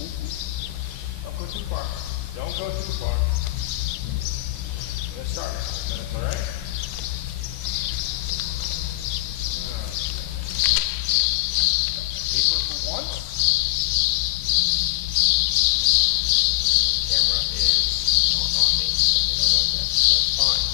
Don't go too far. Don't go too far. Let's start in a couple minutes, all right? Paper for once. Camera is not on me. You know what? That's fine.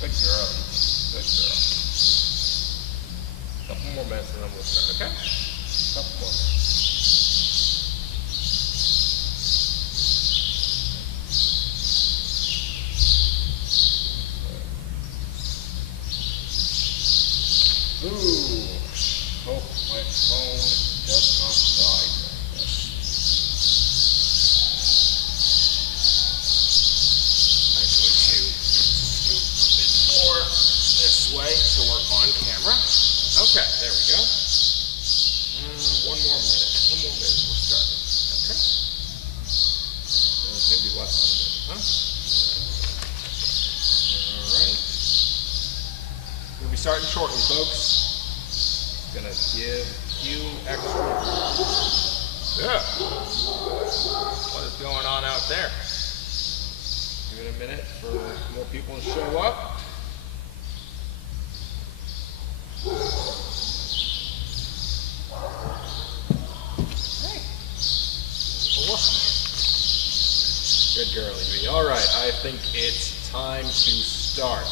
Good girl. Good girl. Couple more minutes and then we'll start, okay? Couple more minutes. Ooh. Hope my phone does not die during this. I'm going to scoot a bit more this way so we're on camera. Okay, there we go. One more minute. One more minute. We're starting. Okay. Maybe less than a minute, huh? All right. We'll be starting shortly, folks. Gonna give you extra. Yeah. What is going on out there? Give it a minute for more people to show up. Hey. Hello. Good girl, Evie. All right, I think it's time to start.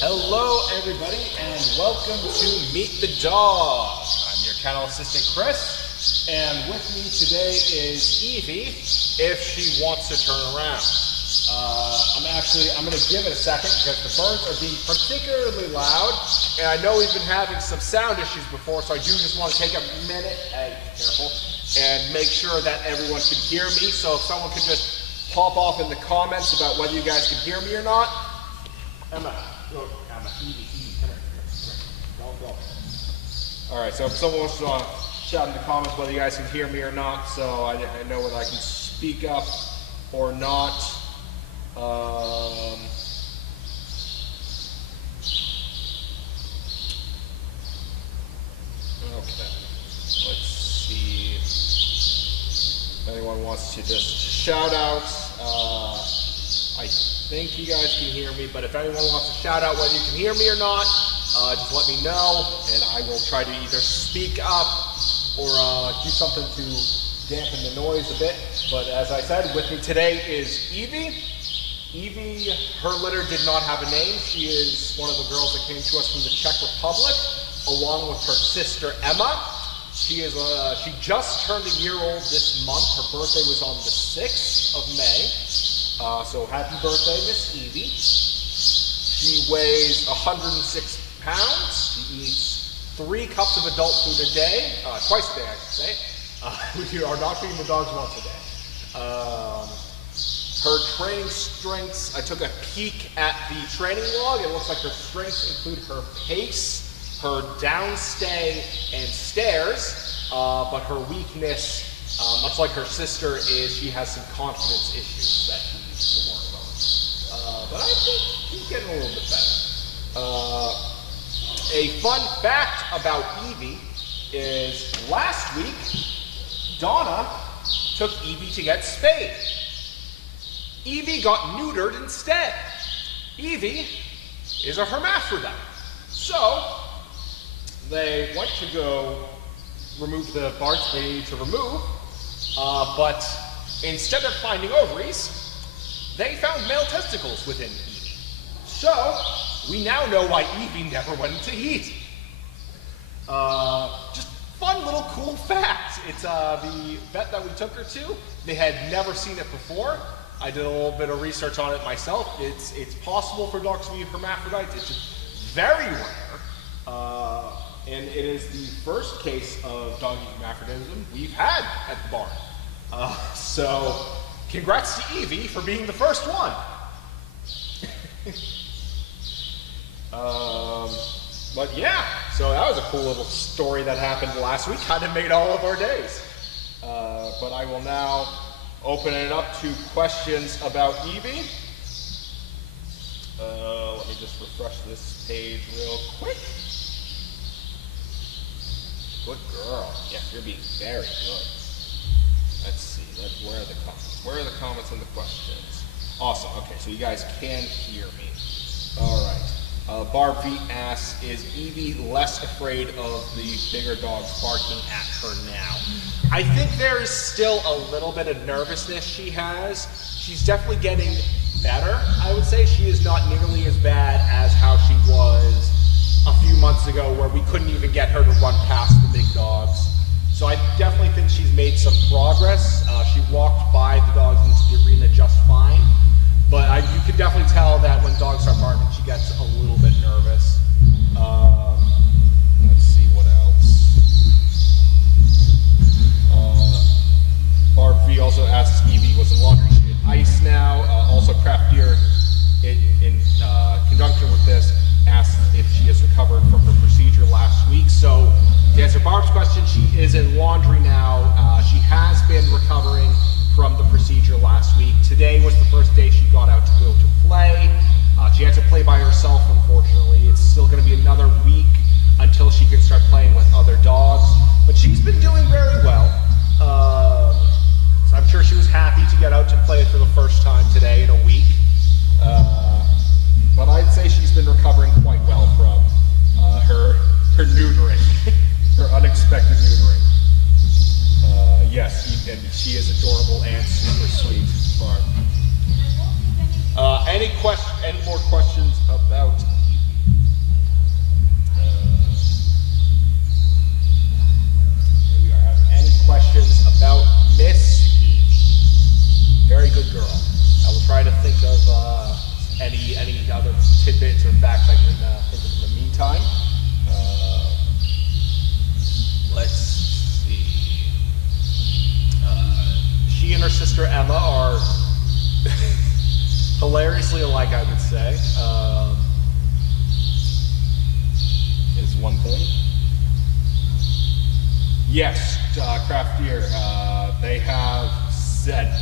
Hello, everybody, and welcome to Meet the Dog. I'm your kennel assistant, Chris, and with me today is Evie, if she wants to turn around. I'm going to give it a second because the birds are being particularly loud, and I know we've been having some sound issues before, so I do just want to take a minute, careful, and make sure that everyone can hear me. So if someone could just pop off in the comments about whether you guys can hear me or not. Emma, Evie, come here. Don't go. All right, so if someone wants to shout in the comments whether you guys can hear me or not, so I know whether I can speak up or not. Okay, let's see if anyone wants to just shout out. I think you guys can hear me, but if anyone wants to shout out whether you can hear me or not, just let me know, and I will try to either speak up or do something to dampen the noise a bit. But as I said, with me today is Evie. Evie, her litter did not have a name. She is one of the girls that came to us from the Czech Republic, along with her sister Emma. She just turned a year old this month. Her birthday was on the 6th of May. So happy birthday, Miss Evie. She weighs 106 pounds. She eats 3 cups of adult food a day, twice a day, I should say. We are not feeding the dogs once a day. Her training strengths, I took a peek at the training log. It looks like her strengths include her pace, her downstay, and stairs. But her weakness, much like her sister, is she has some confidence issues that she needs to work on. But I think she's getting a little bit better. A fun fact about Evie is last week, Donna took Evie to get spayed. Evie got neutered instead. Evie is a hermaphrodite. So they went to go remove the parts they needed to remove, but instead of finding ovaries, they found male testicles within Evie. So we now know why Evie never went into heat. Just fun little cool fact. It's the vet that we took her to. They had never seen it before. I did a little bit of research on it myself. It's possible for dogs to be hermaphrodites. It's just very rare. And it is the first case of doggy hermaphroditism we've had at the barn. So, congrats to Evie for being the first one. But yeah, so that was a cool little story that happened last week. Kind of made all of our days. But I will now open it up to questions about Evie. Let me just refresh this page real quick. Good girl. Yes, you're being very good. Let's see. Where are the comments? Where are the comments and the questions? Awesome. Okay, so you guys can hear me. All right. Barb V asks, is Evie less afraid of the bigger dogs barking at her now? I think there is still a little bit of nervousness she has. She's definitely getting better, I would say. She is not nearly as bad as how she was a few months ago, where we couldn't even get her to run past the big dogs. So I definitely think she's made some progress. She walked by the dogs into the arena just fine. But you can definitely tell that when dogs are barking, she gets a little bit nervous. Let's see what else. Barb V also asks, Evie was in laundry, she in ice now. Also, Craft Beer, in conjunction with this, asked if she has recovered from her procedure last week. So, to answer Barb's question, she is in laundry now. She has been recovering from the procedure last week. Today was the first day she got out to go to play. She had to play by herself, unfortunately. It's still going to be another week until she can start playing with other dogs. But she's been doing very well. So I'm sure she was happy to get out to play for the first time today in a week. But I'd say she's been recovering quite well from her neutering, her unexpected neutering. Yes, and she is adorable and super sweet, Barb. Any more questions about Evie? Any questions about Miss Evie? Very good girl. I will try to think of any other tidbits or facts I can think of in the meantime. Let's see. She and her sister Emma are hilariously alike, I would say. Is one thing. Yes, Craft Beer. They have said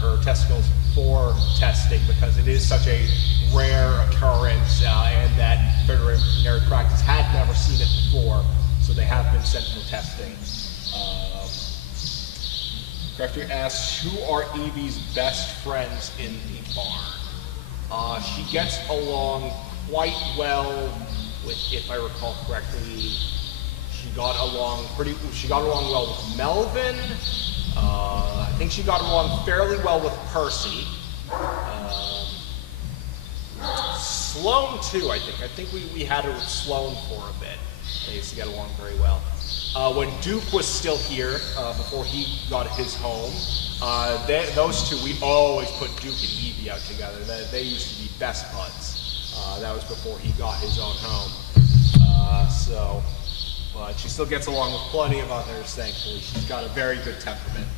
her testicles for testing, because it is such a rare occurrence, and that veterinary practice had never seen it before, so they have been sent for testing. Crafter asks, who are Evie's best friends in the barn? She gets along quite well with, if I recall correctly, she got along well with Melvin. I think she got along fairly well with Percy. Sloan too, I think. I think we had her with Sloan for a bit. They used to get along very well. When Duke was still here, before he got his home, those two, we always put Duke and Evie out together. They used to be best buds. That was before he got his own home. But she still gets along with plenty of others, thankfully. She's got a very good temperament.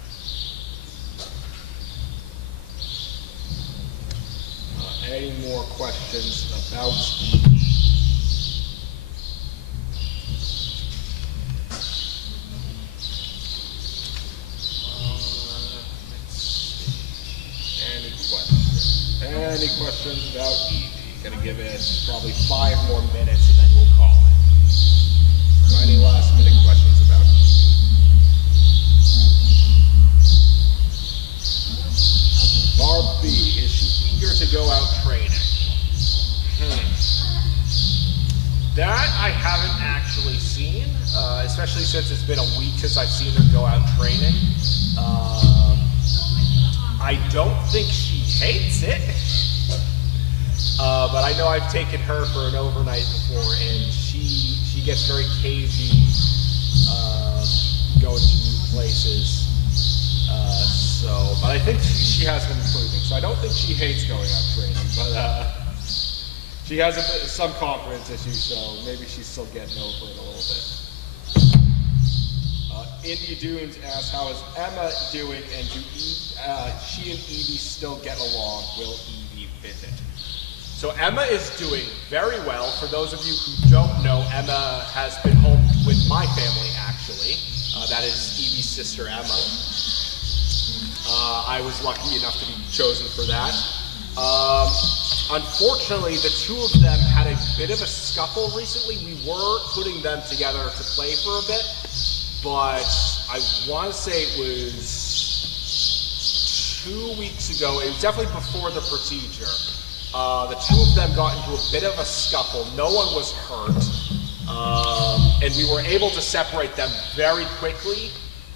Any more questions about Evie? Any questions about Evie? Gonna give it probably 5 more minutes and then we'll call it. So any last minute questions about Evie? Barb B, is she eager to go out training? That I haven't actually seen, especially since it's been a week since I've seen her go out training. I don't think she hates it, but I know I've taken her for an overnight before, and she gets very cagey going to new places. But I think she has been improving, so I don't think she hates going out training, but She has some confidence issues, so maybe she's still getting over it a little bit. India Dunes asks, how is Emma doing, and do she and Evie still get along? Will Evie visit? So Emma is doing very well. For those of you who don't know, Emma has been home with my family, actually. That is Evie's sister, Emma. I was lucky enough to be chosen for that. Unfortunately, the two of them had a bit of a scuffle recently. We were putting them together to play for a bit, but I want to say it was 2 weeks ago. It was definitely before the procedure. The two of them got into a bit of a scuffle. No one was hurt, and we were able to separate them very quickly.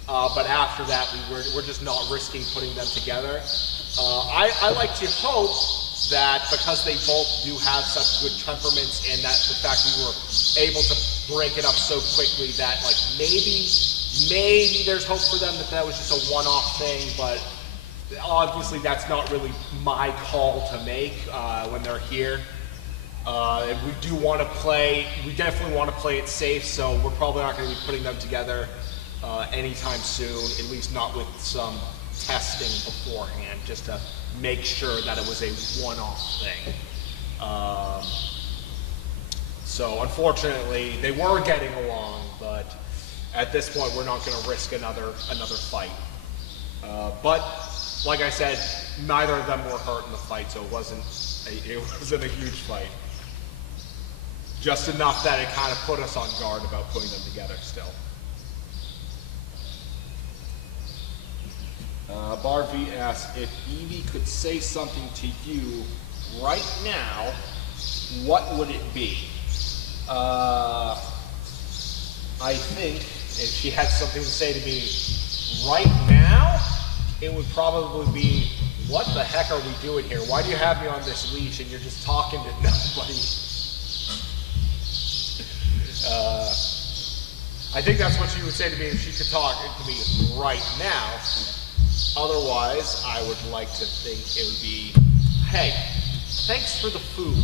But after that, we're just not risking putting them together. I like to hope that because they both do have such good temperaments, and that the fact we were able to break it up so quickly, that like maybe there's hope for them that was just a one-off thing. But obviously that's not really my call to make when they're here. And we do want to play. We definitely want to play it safe, so we're probably not going to be putting them together anytime soon, at least not with some testing beforehand, just to make sure that it was a one-off thing. So unfortunately, they were getting along, but at this point, we're not going to risk another fight. But like I said, neither of them were hurt in the fight, so it wasn't a huge fight. Just enough that it kind of put us on guard about putting them together still. Barvi asks, if Evie could say something to you right now, what would it be? I think if she had something to say to me right now, it would probably be, what the heck are we doing here? Why do you have me on this leash and you're just talking to nobody? I think that's what she would say to me if she could talk to me right now. Otherwise, I would like to think it would be, hey, thanks for the food.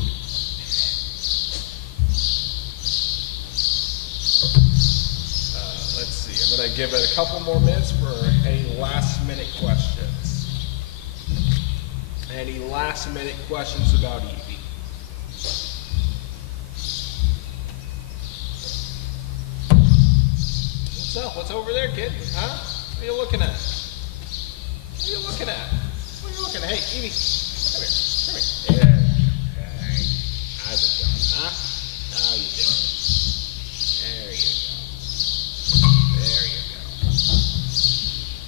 Let's see, I'm going to give it a couple more minutes for any last minute questions. Any last minute questions about Evie? What's up? What's over there, kid? Huh? What are you looking at? What are you looking at? What are you looking at? Hey, Evie, come here. Come here. Yeah. Hey. How's it going, huh? How you doing? There you go. There you go.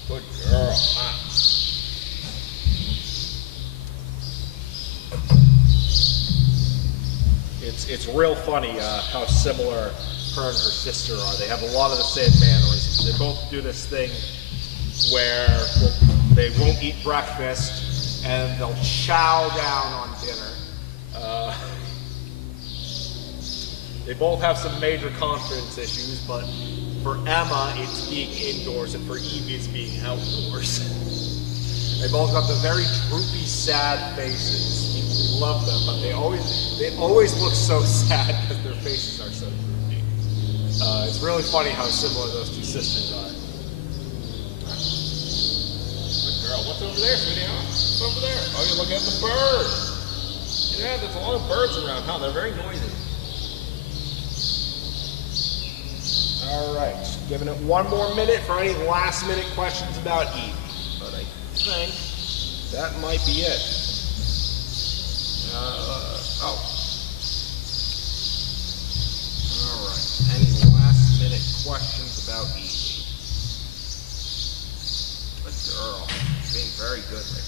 Good girl, huh? It's real funny how similar her and her sister are. They have a lot of the same mannerisms. They both do this thing where they won't eat breakfast and they'll chow down on dinner. They both have some major confidence issues, but for Emma, it's being indoors, and for Evie, it's being outdoors. They both got the very droopy, sad faces. We love them, but they always look so sad because their faces are so droopy. It's really funny how similar those two sisters are. Good girl. What's over there, sweetie? What's over there? Oh, you're looking at the bird. Yeah, there's a lot of birds around, huh? They're very noisy. All right, giving it one more minute for any last minute questions about Evie. But I think that might be it. All right, any last minute questions about Evie? Good girl, being very good right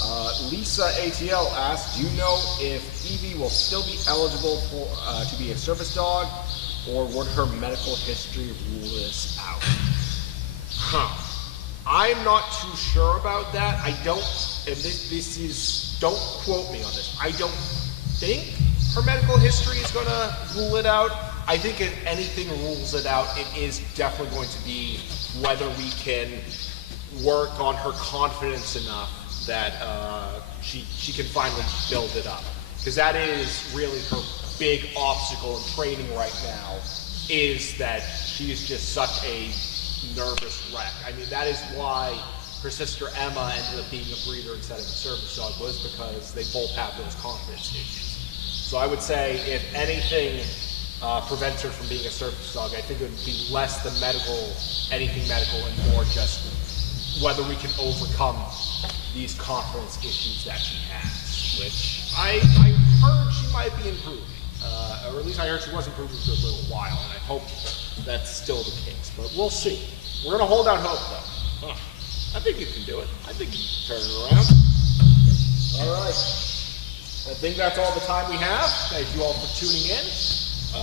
now. Lisa ATL asks, do you know if Evie will still be eligible for to be a service dog, or would her medical history rule this out? I'm not too sure about that. I don't, and this is, don't quote me on this. I don't think her medical history is going to rule it out. I think if anything rules it out, it is definitely going to be whether we can work on her confidence enough that she can finally build it up. because that is really her big obstacle in training right now, is that she is just such a nervous wreck. I mean, that is why her sister Emma ended up being a breeder instead of a service dog, was because they both have those confidence issues. So I would say, if anything prevents her from being a service dog, I think it would be less the anything medical, and more just whether we can overcome these confidence issues that she has, which I heard she might be improving. Or at least I heard she was improving for a little while, and I hope that's still the case. But we'll see. We're going to hold out hope, though. Huh. I think you can do it. I think you can turn it around. All right. I think that's all the time we have. Thank you all for tuning in. And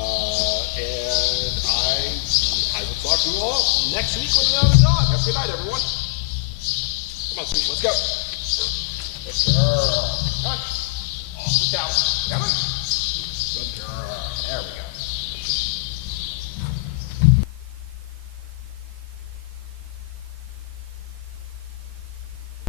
I will talk to you all next week with another dog. Have a good night, everyone. Come on, sweet. Let's go. Good girl. Come on. Off the towel. Come on.